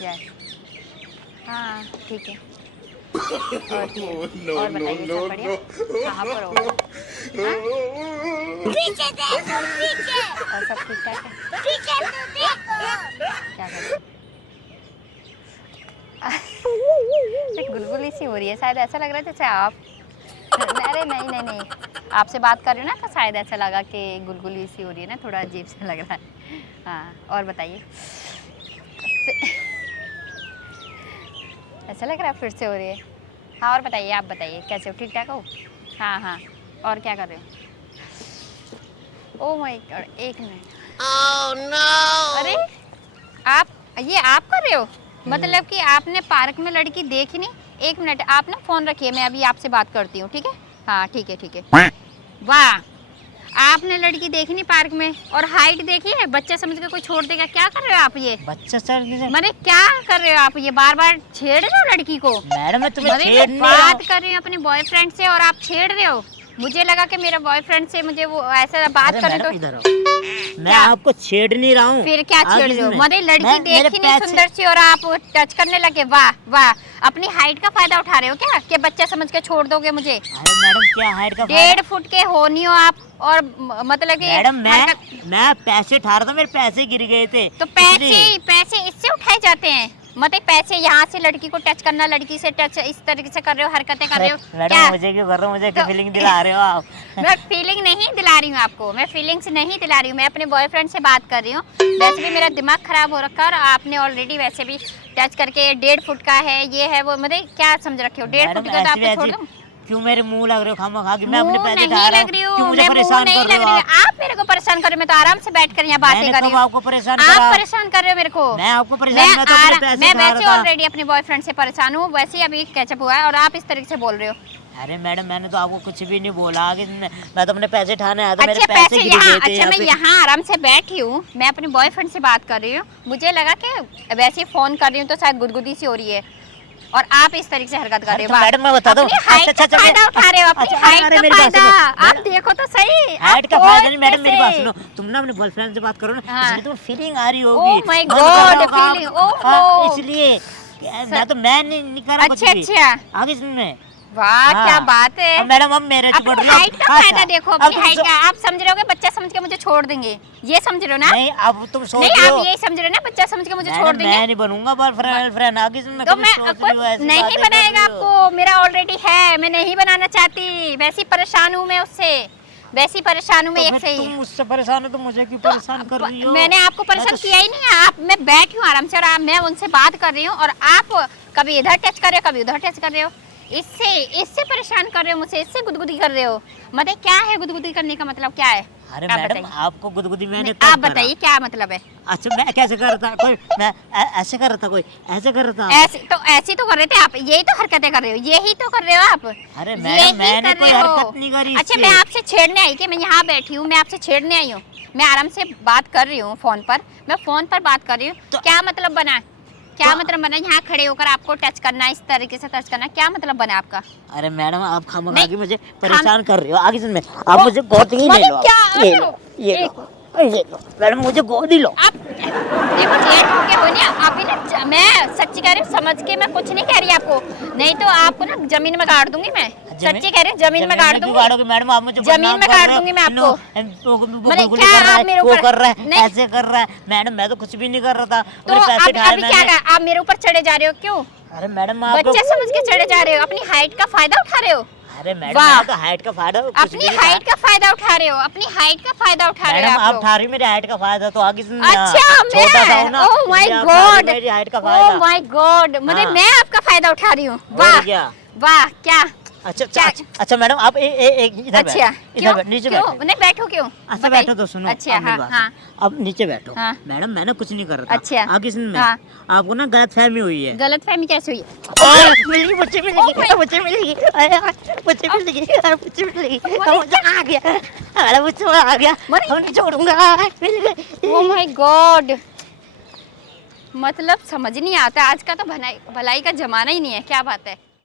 Yes. हाँ ठीक है। और बताइए सब बढ़िया? कहाँ पर हो? पीछे देखो पीछे। और सब ठीक ठाक है? पीछे तो देखो। क्या कर गुलगुली सी हो रही है, शायद ऐसा लग रहा है जैसे आप अरे नहीं नहीं नहीं, आपसे बात कर रही हूँ ना तो शायद ऐसा लगा कि गुलगुली सी हो रही है ना, थोड़ा अजीब सा लग रहा है। हाँ और बताइए। ऐसा लग रहा है फिर से हो रही है। हाँ और बताइए, आप बताइए कैसे हो, ठीक ठाक हो? हाँ हाँ और क्या कर रहे हो? ओह माय गॉड, एक मिनट। Oh no. अरे आप ये आप कर रहे हो? मतलब कि आपने पार्क में लड़की देखी नहीं? एक मिनट आप ना फोन रखिए, मैं अभी आपसे बात करती हूँ, ठीक है? हाँ ठीक है ठीक है। वाह, आपने लड़की देखी नहीं पार्क में और हाइट देखी है? बच्चा समझ के कोई छोड़ देगा? क्या कर रहे हो आप ये? बच्चा सर मैंने क्या कर रहे हो आप ये? बार बार छेड़ रहे हो लड़की को? मैडम मैं तुम्हें छेड़ नहीं बात रहा कर रही हूँ अपने बॉयफ्रेंड से और आप छेड़ रहे हो। मुझे लगा कि मेरा बॉयफ्रेंड से मुझे वो ऐसा बात करें तो इधर आओ। मैं आपको छेड़ नहीं रहा हूँ। फिर क्या छेड़ रहे हो? मतलब लड़की देखी नहीं सुंदर सी और आप टच करने लगे? वाह वाह, अपनी हाइट का फायदा उठा रहे हो क्या कि बच्चा समझ के छोड़ दोगे मुझे? अरे मैडम क्या हाइट का 1.5 फुट के हो नहीं हो आप और मतलब कि मैडम मैं पैसे उठा रहा था, मेरे पैसे गिर गए थे। तो पैसे इससे उठाए जाते हैं? मतलब पैसे यहाँ से लड़की को टच करना, लड़की से टच इस तरीके से कर रहे हो, हरकतें कर रहे हो मैडम मुझे क्यों कर रहे हो? मुझे क्या फीलिंग दिला रहे हो आप? मैं फीलिंग नहीं दिला रही हूँ आपको, मैं फीलिंग्स नहीं दिला रही हूँ, मैं अपने बॉयफ्रेंड से बात कर रही हूँ। वैसे भी मेरा दिमाग खराब हो रखा है और आपने ऑलरेडी वैसे भी टच करके 1.5 फुट का है ये है वो, मतलब क्या समझ रखे हो? 1.5 फुट का तो आपको छोड़ दूँ? क्यों मेरे मुंह लग रहे हो खामखा कि मैं अपने पैसे नहीं उठा रहा लग रही हूँ? हूँ, क्यों मुझे मैं परेशान नहीं कर रहे लग हो रही आप? हूँ। आप मेरे को परेशान कर रहे हो, मैं तो आराम से बैठ कर यहाँ बातें कर रही हूँ। आपको परेशान आप करा? परेशान कर रहे हो मेरे को? मैं आपको परेशान, मैं वैसे ऑलरेडी अपने बॉयफ्रेंड से परेशान हूँ, वैसे ही अभी कैचअप हुआ है और आप इस तरीके से बोल रहे हो। अरे मैडम मैंने तो आपको कुछ भी नहीं बोला, आगे मैं तो अपने पैसे उठाने आया था। अच्छा मेरे पैसे गिर गए थे। अच्छा मैं यहाँ आराम से बैठी हूँ, मैं अपने बॉयफ्रेंड से बात कर रही हूँ, मुझे लगा कि वैसे ही फोन कर रही हूँ तो शायद गुदगुदी सी हो रही है और आप इस तरीके से हरकत कर रहे हो। मैडम मैं बता दूं, हाइट का फायदा उठा रहे हो, अपनी हाइट का फायदा। आप देखो तो सही, हाइट का फायदा नहीं मैडम, मेरी बात सुनो। तुम ना अपने बॉयफ्रेंड से बात करो ना, इसलिए तुम्हें फीलिंग आ रही होगी। ओह माय गॉड, फीलिंग, ओह इसलिए मैं नहीं कर रहा कुछ भी। अच्छा आगे सुनने। वाह क्या बात है मैडम। अब मेरे अपनी हाइट का फायदा देखो, अपनी हाइट का। आप समझ रहे हो कि बच्चा समझ के मुझे छोड़ देंगे, ये समझ रहे हो ना? नहीं अब तुम सोच नहीं, रहे हो। आप ये समझ रहे हो ना बच्चा समझ के मुझे छोड़ देंगे? मैं नहीं बनूंगा बॉयफ्रेंड आगे से। तो मैं नहीं बनाएगा आपको, मेरा ऑलरेडी है, मैं नहीं बनाना चाहती। वैसी परेशान हूँ मैं उससे, वैसी परेशान हूँ मैं एक से ही। तुम मुझसे परेशान हो तो मुझे क्यों परेशान कर रही हो? मैंने आपको परेशान किया ही नहीं है। आप मैं बैठी हूँ आराम से और मैं उनसे बात कर रही हूँ और आप कभी इधर टच कर रहे हो कभी उधर टच कर रहे हो। इससे परेशान कर रहे हो मुझे, इससे गुदगुदी कर रहे हो। मतलब क्या है गुदगुदी करने का मतलब क्या है? अरे मैडम आपको गुदगुदी मैंने आप बताइए क्या मतलब है? अच्छा मैं कैसे कर रहा था? कोई मैं ऐसे कर रहा था, कोई ऐसे कर रहा था? ऐसे तो कर रहे थे आप, यही तो हरकतें कर रहे हो, यही तो कर रहे हो आप। अरे मैडम मैंने कोई हरकत नहीं करी। अच्छा मैं आपसे छेड़ने आई कि मैं यहाँ बैठी हूँ, मैं आपसे छेड़ने आई हूँ? मैं आराम से बात कर रही हूँ फोन पर, मैं फोन पर बात कर रही हूँ। तो क्या मतलब बना? क्या मतलब बना यहाँ खड़े होकर आपको टच करना, इस तरीके से टच करना, क्या मतलब बना आपका? अरे मैडम आप खामखा के मुझे परेशान कर रहे हो। आगे सुन, आप मुझे गोद ही ले लो। ये लो मैडम, मुझे गोद ही लो। आप देखो जेठ हो के हो ना, आप ना, मैं सच्ची कह रही हूँ, समझ के मैं कुछ नहीं कह रही आपको, नहीं तो आपको ना जमीन में गाड़ दूंगी मैं। सच्ची कह रही हूँ, जमीन में गाड़ दूंगी मैडम। आप मुझे जमीन में गाड़ दूंगी मैं आपको। क्या आप मेरे ऊपर कर रहा है, ऐसे कर रहा है? मैडम मैं तो कुछ भी नहीं कर रहा था। तो अभी क्या आप मेरे ऊपर चढ़े जा रहे हो? क्यों? अरे मैडम बच्चा समझ के चढ़े जा रहे हो, अपनी हाइट का फायदा उठा रहे हो। अरे मैडम मैं तो हाइट का फायदा, अपनी हाइट का फायदा उठा रहे हो, अपनी हाइट का फायदा उठा रहे हो आप उठा रही मेरी हाइट का फायदा, तो आगे सुन। अच्छा मैं, ओह माय गॉड, मेरी हाइट का फायदा, ओह माय गॉड, मतलब मैं आपका फायदा उठा रही हूँ। वाह वाह क्या अच्छा मैडम आप इधर अच्छा इधर नीचे बैठो। नहीं बैठो क्यों? अच्छा बैठो तो सुनो। अच्छा हाँ अब नीचे बैठो। मैडम मैंने कुछ नहीं कर रहा था। अच्छा आगे सुन, आपको ना गलत फहमी हुई है। गलत फहमी कैसे हुई? मुझे आ गया नहीं छोड़ूंगा। ओह माय गॉड, मतलब समझ नहीं आता, आज का तो भलाई का जमाना ही नहीं है। क्या बात है।